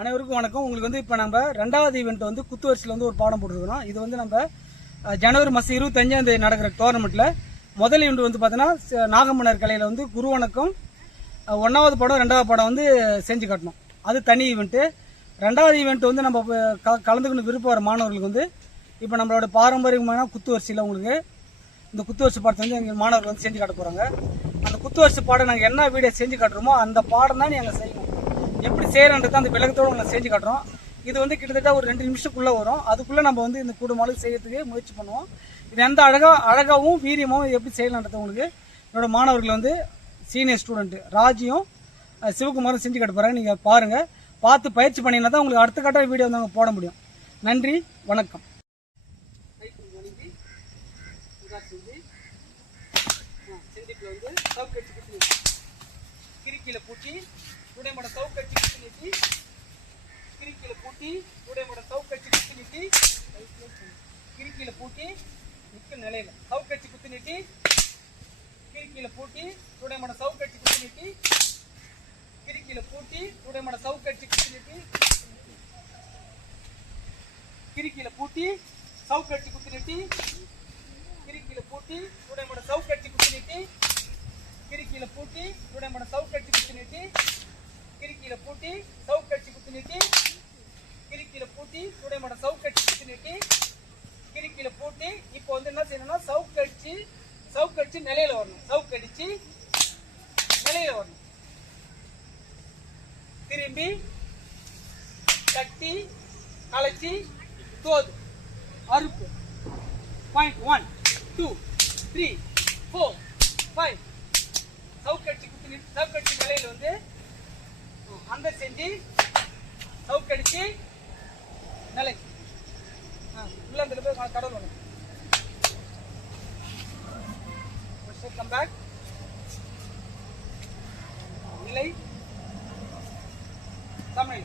அனைவருக்கும் வணக்கம். உங்களுக்கு வந்து இப்போ நம்ம ரெண்டாவது ஈவெண்ட் வந்து குத்துவரிசையில் வந்து ஒரு பாடம் போட்டுருக்கிறோம். இது வந்து நம்ம ஜனவரி மாதம் இருபத்தஞ்சாம் தேதி நடக்கிற டோர்னமெண்ட்டில் முதல் ஈவெண்ட் வந்து பார்த்தீங்கன்னா ச- நாகமன்னர் கலையில் வந்து குரு வணக்கம் ஒன்றாவது படம் ரெண்டாவது படம் வந்து செஞ்சு காட்டணும். அது தனி ஈவெண்ட்டு ரெண்டாவது ஈவெண்ட் வந்து நம்ம க- கலந்துக்கணும் விருப்பம் வர மாணவர்களுக்கு வந்து இப்போ நம்மளோட பாரம்பரியமான குத்துவரிசையில் உங்களுக்கு இந்த குத்துவரிசை பாடத்தை வந்து எங்கள் மாணவர்கள் வந்து செஞ்சு காட்ட போகிறாங்க அந்த குத்துவரிசு பாடம் நாங்கள் என்ன வீடியோ செஞ்சு காட்டுறோமோ அந்த பாடம் தான் நீங்கள் செய்யணும். எப்படி செய்யறன்றது அந்த விளக்கத்தோடு உங்களை செஞ்சு காட்டுறோம். இது வந்து கிட்டத்தட்ட ஒரு ரெண்டு நிமிஷத்துக்குள்ளே வரும். அதுக்குள்ளே நம்ம வந்து இந்த கூடுமாலும் செய்யறதுக்கு முயற்சி பண்ணுவோம். இது எந்த அழகாக அழகாகவும் வீரியமாகவும் எப்படி செய்யலான்றது உங்களுக்கு என்னோட மாணவர்கள் வந்து சீனியர் ஸ்டூடெண்ட்டு ராஜியும் சிவகுமாரும் செஞ்சு காட்ட போகிறாங்க நீங்கள் பாருங்கள் பார்த்து பயிற்சி பண்ணினா தான் உங்களுக்கு அடுத்த கட்ட வீடியோ வந்து நாங்கள் போட முடியும். நன்றி வணக்கம். கிரிக்கியில் பூட்டி சவுக்கடிச்சு குத்தி கிரிக்கில பூட்டி உடைமட சவுக்கடிச்சு குத்தி நீட்டி கிரிக்கில பூட்டி உடைமட சவுக்கடிச்சு குத்தி நீட்டி கிரிக்கில பூட்டி நிற்க நிலையில. சவுக்கடிச்சு குத்தி நீட்டி கிரிக்கில பூட்டி உடைமட சவுக்கடிச்சு குத்தி நீட்டி கிரிக்கில பூட்டி உடைமட சவுக்கடிச்சு குத்தி நீட்டி கிரிக்கில பூட்டி சவுக்கடிச்சு குத்தி நீட்டி கிரிக்கில பூட்டி உடைமட சவுக்கடிச்சு குத்தி நீட்டி கிரிக்கில பூட்டி உடைமட சவுக்கடிச்சு குத்தி நீட்டி கிரிக்கில பூட்டி சவுக்கடிச்சு குத்து நீட்டி கிரிக்கில பூட்டி உடைமட சவுக்கடிச்சு குத்து நீட்டி கிரிக்கில பூட்டி இப்போ வந்து என்ன செய்யணும்னா சவுக்கடிச்சு சவுக்கடிச்சு நிலையில வரணும். சவுக்கடிச்சு நிலையில வரணும். திரும்பி தட்டி கலைச்சி தோது. அறுப்பு. Point one two three four five சவுக்கடிச்சு குத்து நிறு சவுக்கடிச்சு நிலையில் வந்து அந்த செஞ்சு சவுக்கடிச்சு நிலை. ஆ உள்ள அந்த போய் கடல் கடவுள் கம் பேக் நிலை. தமிழ்.